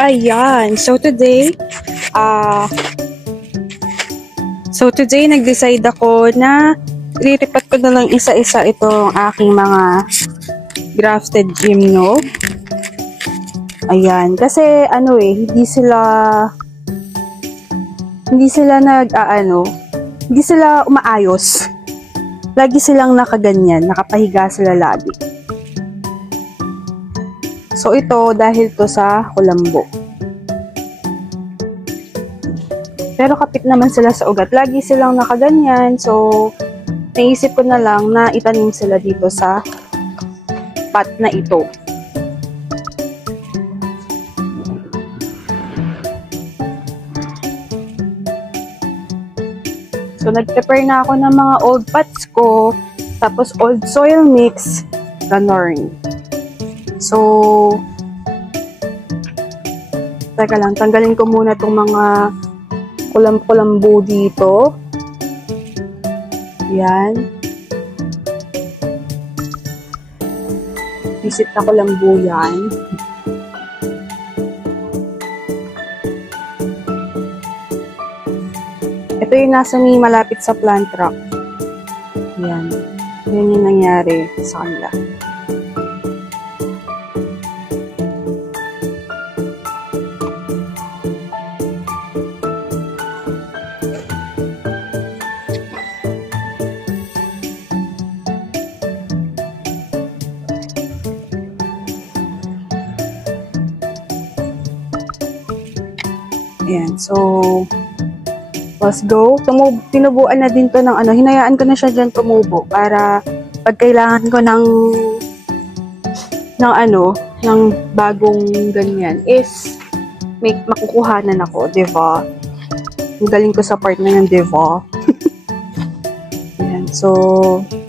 Ayan. So today nag-decide ako na lilipat ko na lang isa-isa itong aking mga grafted gymno. Ayan. Kasi hindi sila umaayos. Lagi silang nakaganyan, nakapahiga sila lagi. So ito dahil to sa kulambo. Pero kapit naman sila sa ugat. Lagi silang nakaganyan. So naisip ko na lang na itanim sila dito sa pot na ito. So, nag-prepare na ako ng mga old pots ko, tapos old soil mix, ganorn. So, teka lang, tanggalin ko muna itong mga kulambo dito. Yan. Visit na kulambo yan. Ito yung nasa malapit sa plant rock. Yan. Yan yung nangyari sa kanila. Ayan. So, let's go. Tinubuan na din to ng hinayaan ko na siya dyan tumubo para pag kailangan ko ng bagong ganyan is makukuhanan ako, diba? Ang galing ko sa part na ng diva. Ayan. So,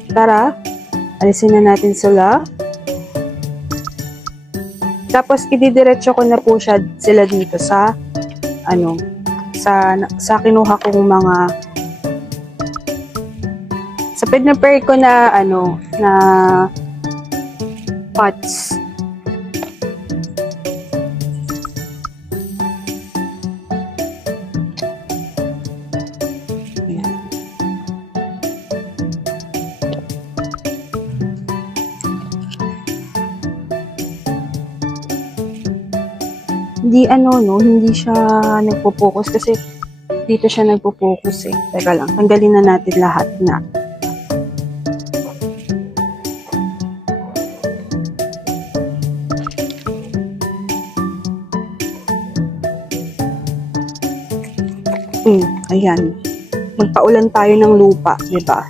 tara. Alisin na natin sila. Tapos, ididiretso ko na po sila dito sa sa kinuha kong mga sa pinapare ko na na pots. Ayan. Hindi siya nagpo-focus kasi dito siya nagpo-focus eh. Teka lang, tanggalin na natin lahat na. Ayan. Magpaulan tayo ng lupa, diba?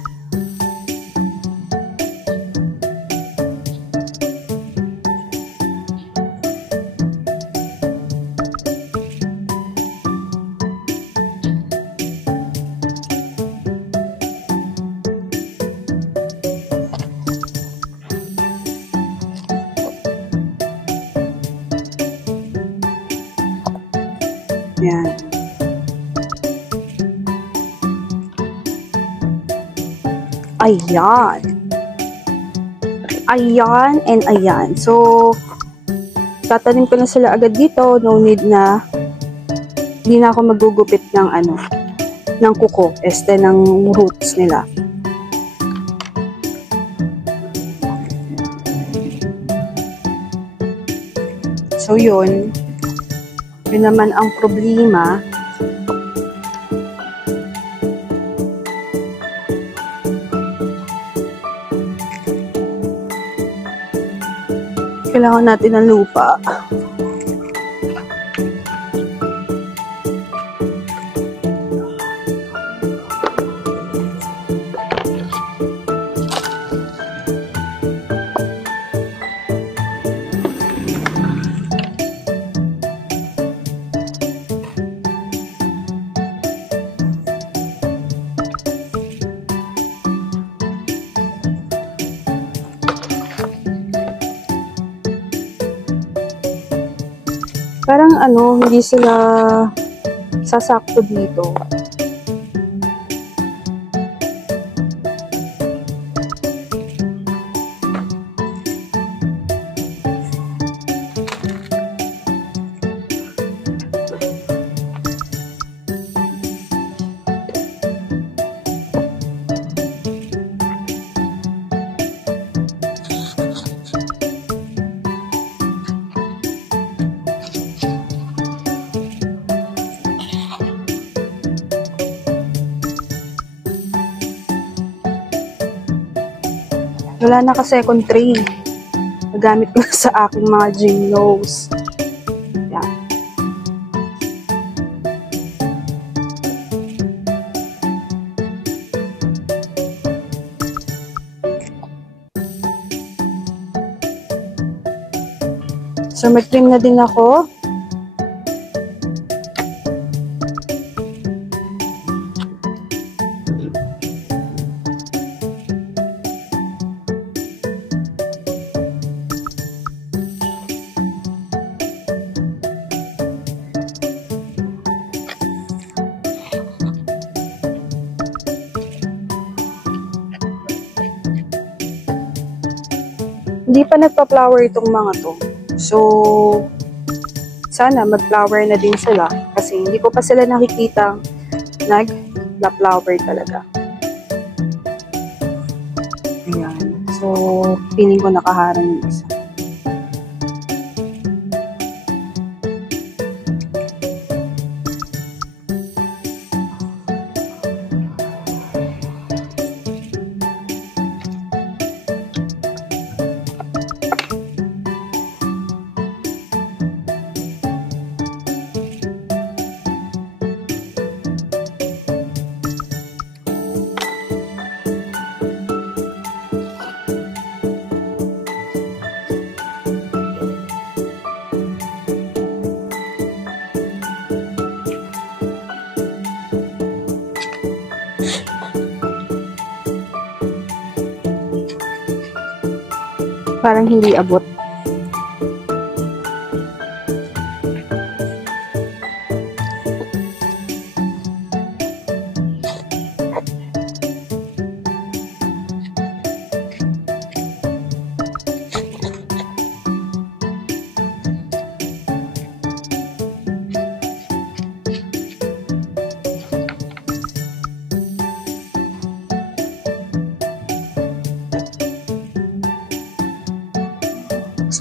Ayan. Ayan. Ayan and ayan. So, tatanim ko na sila agad dito. No need na, hindi na ako magugupit ng ng kuko, ng roots nila. So, yun naman ang problema. Kailangan natin ng lupa. Parang hindi sila sasakto dito. wala na ka second tray. Nagamit ko sa aking mga gym nose. Yan. So, mag-trim na din ako. Hindi pa nagpa-flower itong mga to. So, sana mag-flower na din sila kasi hindi ko pa sila nakikita nag-flower talaga. Ayan. So, piling ko nakaharang yung isa. Parang hindi abot.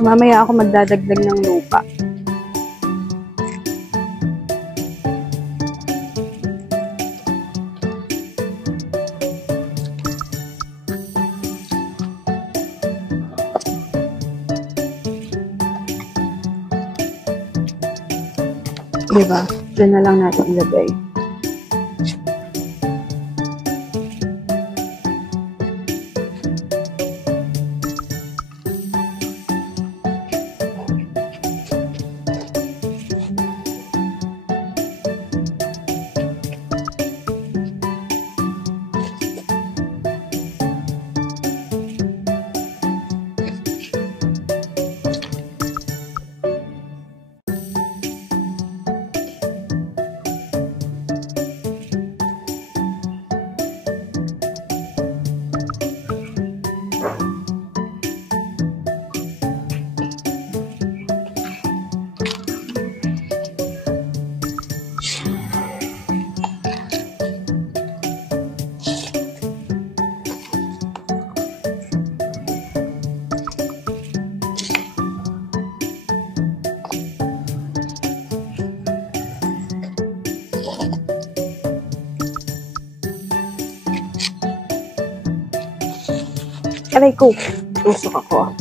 So, mamaya ako magdadagdag ng lupa. Diba? Diyan na lang natin ilagay. Aray ko, tusok ako.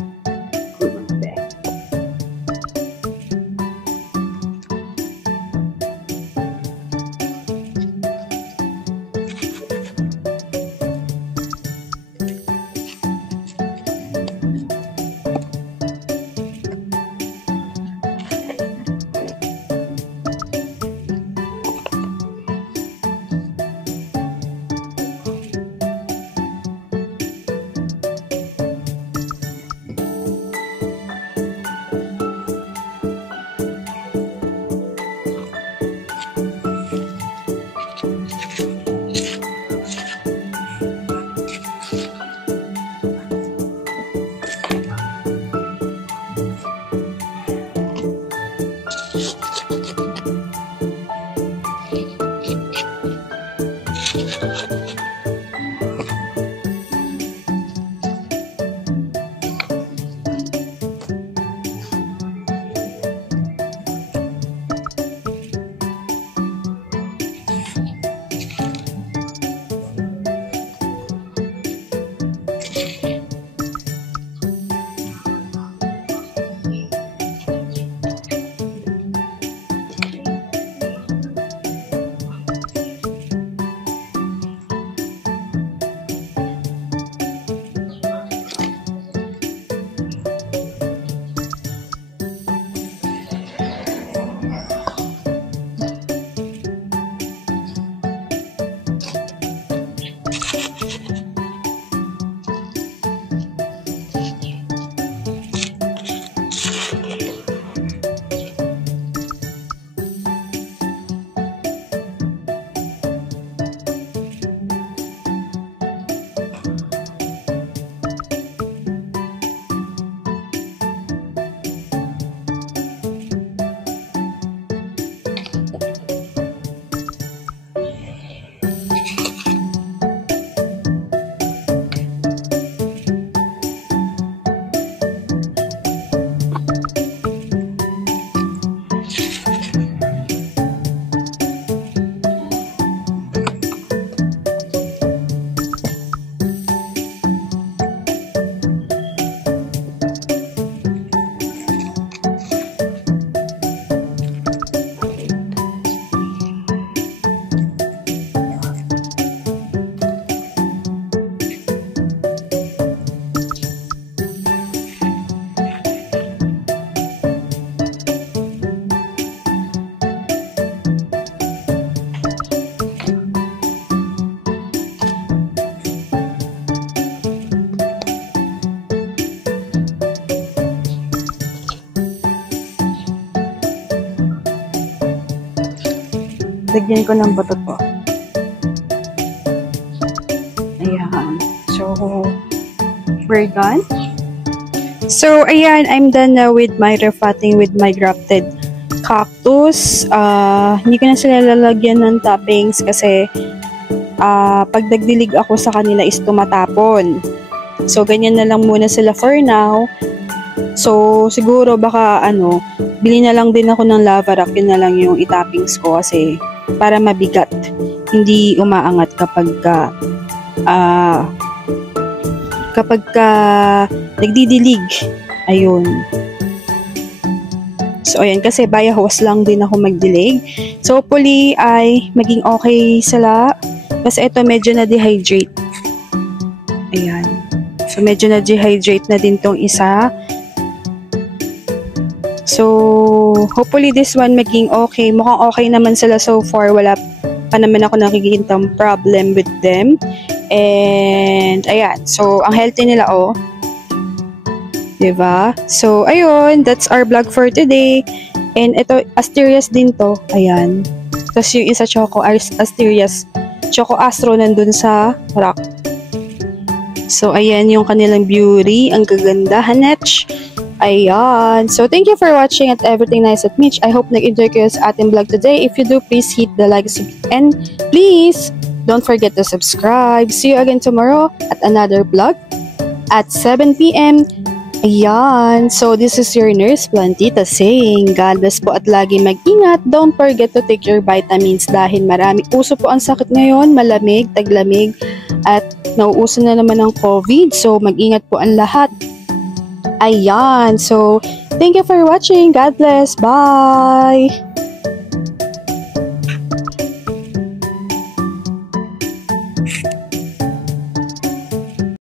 Lagyan ko ng buto to. Ayan. So, we're done. So, ayan, I'm done na with my repotting with my grafted cactus. Hindi ko na sila lalagyan ng toppings kasi pag nagdilig ako sa kanila is tumatapon. So, ganyan na lang muna sila for now. So, siguro baka bili na lang din ako ng lava rock. Yun na lang yung itoppings ko kasi para mabigat. Hindi umaangat kapag nagdidilig. Ayun. So, ayan. Kasi bayawas lang din ako magdilig. So, hopefully ay maging okay sila. Kasi ito medyo na-dehydrate. Ayan. So, medyo na-dehydrate na din tong isa. So, hopefully this one maging okay. Mukhang okay naman sila so far. Wala pa naman ako nakikitang problem with them. And, ayan. So, ang healthy nila, oh. Diba? So, ayun. That's our vlog for today. And ito, Asterias din to. Ayan. Tapos yung isa, Choco Asterias. Choco Astro nandun sa rock. So, ayan yung kanilang beauty. Ang gaganda, Hanech. Ayan. So, thank you for watching at Everything Nice at Mitch. I hope nag-enjoy kayo sa ating vlog today. If you do, please hit the like and please don't forget to subscribe. See you again tomorrow at another vlog at 7 p.m. Ayan. So, this is your Nurse Plantita saying, God bless po at lagi mag-ingat. Don't forget to take your vitamins dahil marami uso po ang sakit ngayon. Malamig, taglamig, at nauuso na naman ang COVID. So, mag-ingat po ang lahat. Ayan. So, thank you for watching. God bless. Bye!